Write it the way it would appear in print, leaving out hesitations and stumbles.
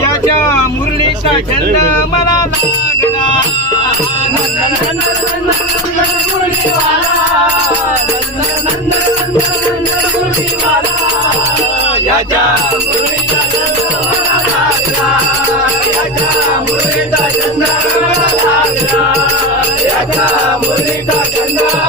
त्याच्या मुरलीचा छंद मला लागला याच्या मुरलीचा छंद मला लागला याच्या मुरलीचा छंद मला लागला याच्या मुरलीचा छंद